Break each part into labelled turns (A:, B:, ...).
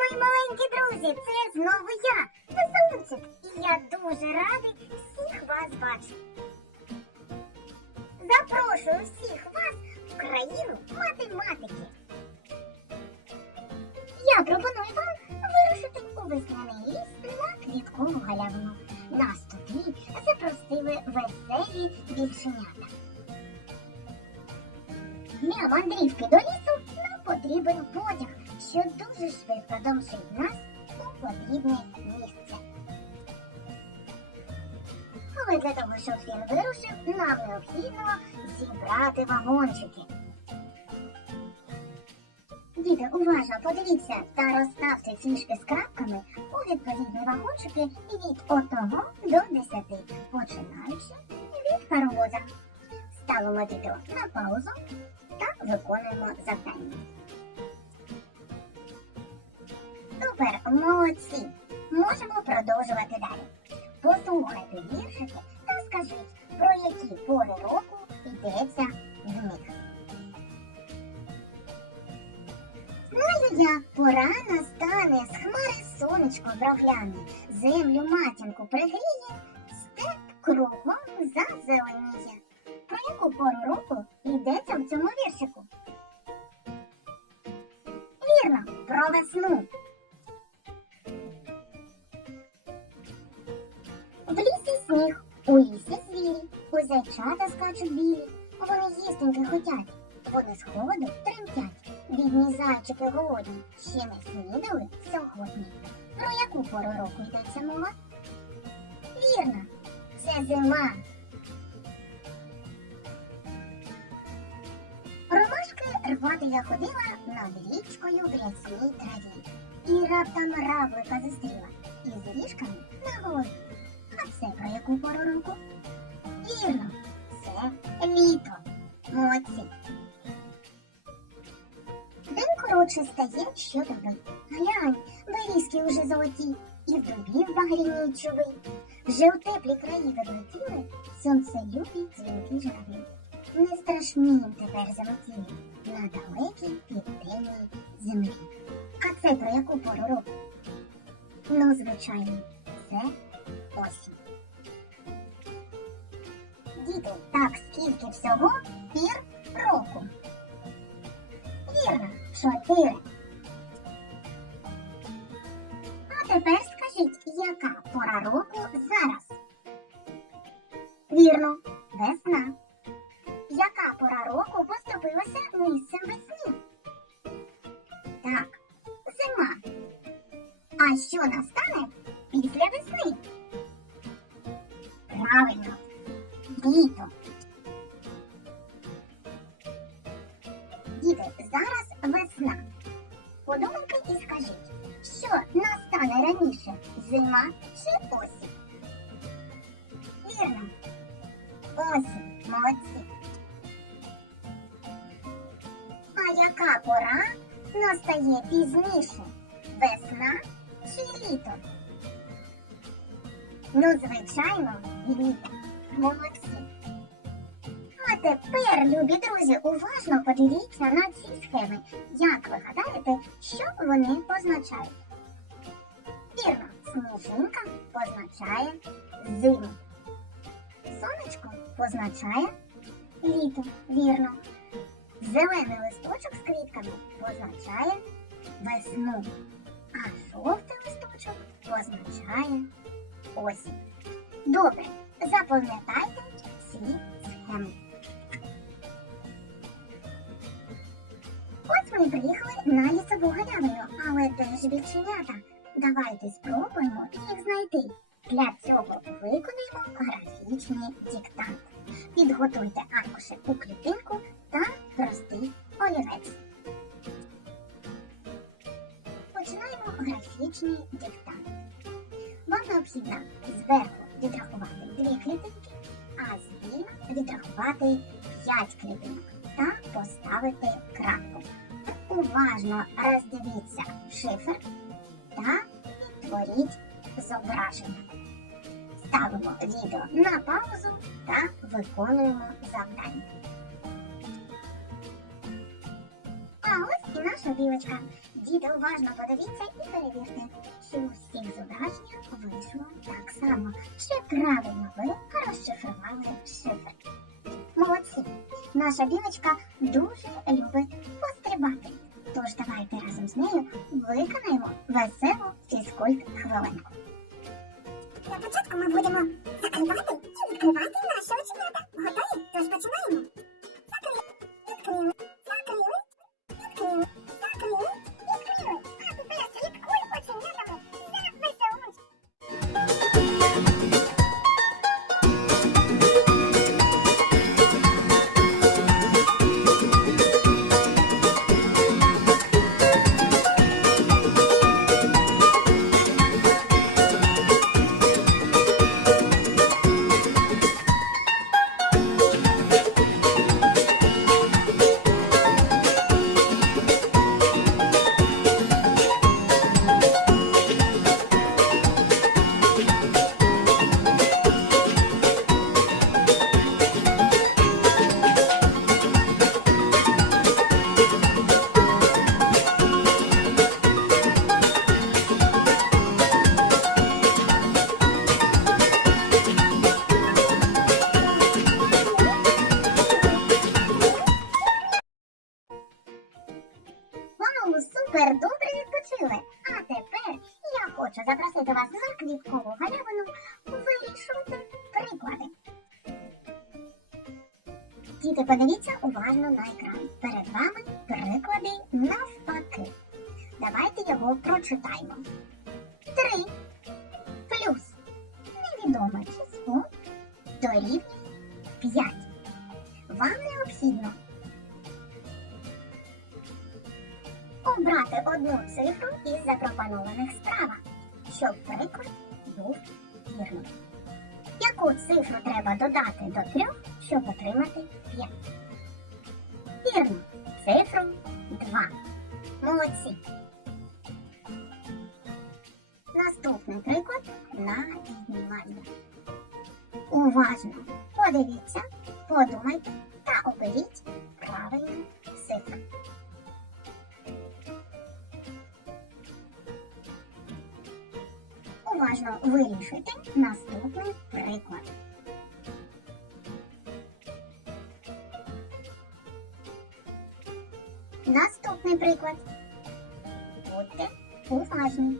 A: Мої маленькі друзі, це знову я, Веселунчик, і я дуже радий всіх вас бачити. Запрошую всіх вас в країну математики. Я пропоную вам вирушити у весняний ліс на квіткову галявину. Нас туди запросили веселі більшенята. Для мандрівки до лісу нам потрібен потяг, що дуже швидко домчить нас у потрібне місце. Але для того, щоб він вирушив, нам необхідно зібрати вагончики. Діти, уважно подивіться та розставте фішки з крапками у відповідні вагончики від 1 до 10, починаючи від паровоза. Ставимо відео на паузу та виконуємо завдання. Супер, молодці! Можемо продовжувати далі. Послухайте віршики та скажіть, про які пори року йдеться в них. Знаю я, пора настане, з хмари сонечко прогляне, землю матінку пригріє, степ кругом зазеленіє. Про яку пору року йдеться в цьому віршику? Вірно, про весну. Сніг, у лісі звірі, у зайчата скачуть білі. Вони їстеньки хотять, вони з холоду тремтять. Бідні зайчики голодні, ще не снідали сьогодні. Про яку пору року йдеться мова? Вірно, це зима. Ромашки рвати я ходила над річкою в рясній траві. І раптом равлика зустріла із ріжками на голові. Яку пору року? Вірно, це літо. Молодці. День коротше стає щодоби. Глянь, берізки уже золоті, і в дубів багряні чуви. Вже у теплі краї відлетіли, сонцелюбі дзвінки журавлі. Не страшні тепер залетіли на далекій південній землі. А це про яку пору року? Ну, звичайно, це осінь. Діти, так скільки всього пір року? Вірно, чотири. А тепер скажіть, яка пора року зараз? Вірно, весна. Яка пора року поступилася місцем весни? Так, зима. А що настане після весни? Правильно, літо. Діти, зараз весна. Подумайте і скажіть, що настане раніше зима чи осінь? Вірно. Осінь, молодці. А яка пора настає пізніше? Весна чи літо? Ну, звичайно, літо. Молодці. А тепер, любі друзі, уважно подивіться на ці схеми. Як ви гадаєте, що вони позначають? Вірно, сніжинка позначає зиму. Сонечко позначає літо. Вірно. Зелений листочок з квітками позначає весну, а жовтий листочок позначає осінь. Добре, запам'ятайте ці схеми. Ось ми приїхали на лісову галявину, але де ж більшенята? Давайте спробуємо їх знайти. Для цього виконаємо графічний диктант. Підготуйте аркуші у клітинку та простий олівець. Починаємо графічний диктант. Вам необхідно зверху відрахувати дві клітинки, а зліва відрахувати п'ять клітинок та поставити крапку. Уважно роздивіться шифр та відтворіть зображення. Ставимо відео на паузу та виконуємо завдання. А ось і наша білочка. Діти уважно подивіться і перевірте, всіх зображеннях вийшло так само, чи правильно ви розшифрували шифр. Молодці! Наша білочка дуже любить пострибати. Тож давайте разом з нею виконаємо веселу фізкульт хвилинку.
B: На початку ми будемо закривати і відкривати наші оченята. Готові? Тож починаємо.
A: Супер! Добре відпочили! А тепер я хочу запросити вас на квіткову галявину вирішувати приклади. Діти, подивіться уважно на екран. Перед вами приклади навпаки. Давайте його прочитаємо. 3 плюс невідоме число дорівнює із запропонованих справа, щоб приклад був вірним. Яку цифру треба додати до трьох, щоб отримати 5? Вірно, цифру 2. Молодці. Наступний приклад на віднімання. Уважно подивіться, подумайте та оберіть Уважно вирішити наступний приклад. Наступний приклад. Будьте уважні.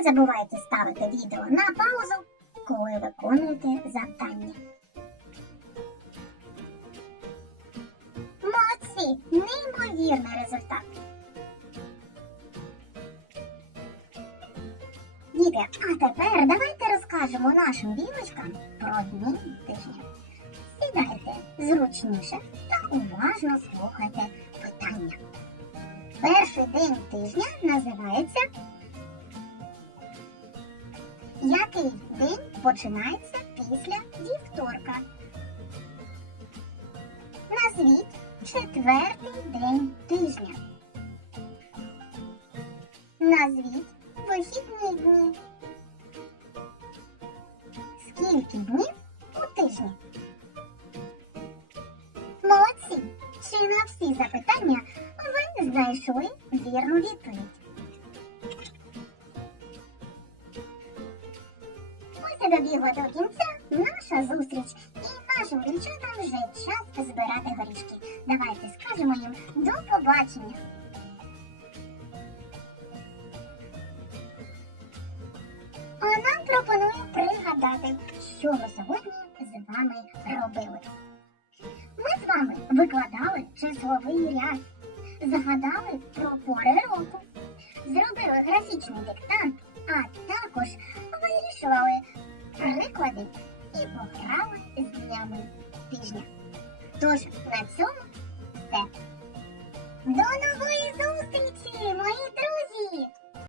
A: Не забувайте ставити відео на паузу, коли виконуєте завдання. Молодці! Неймовірний результат! Діти, а тепер давайте розкажемо нашим білочкам про дні тижня. Сідайте зручніше та уважно слухайте питання. Перший день тижня називається який день починається після вівторка? Назвіть четвертий день тижня. Назвіть вихідні дні. Скільки днів у тижні? Молодці! Чи на всі запитання ви знайшли вірну відповідь? Ось до кінця наша зустріч, і нашим дівчатам вже час збирати горішки. Давайте скажемо їм до побачення. А нам пропоную пригадати, що ми сьогодні з вами робили. Ми з вами викладали числовий ряд, згадали про пори року, зробили графічний диктант, а також вирішували приклади і пограли з днями тижня. Тож на цьому все. До нової зустрічі, мої друзі!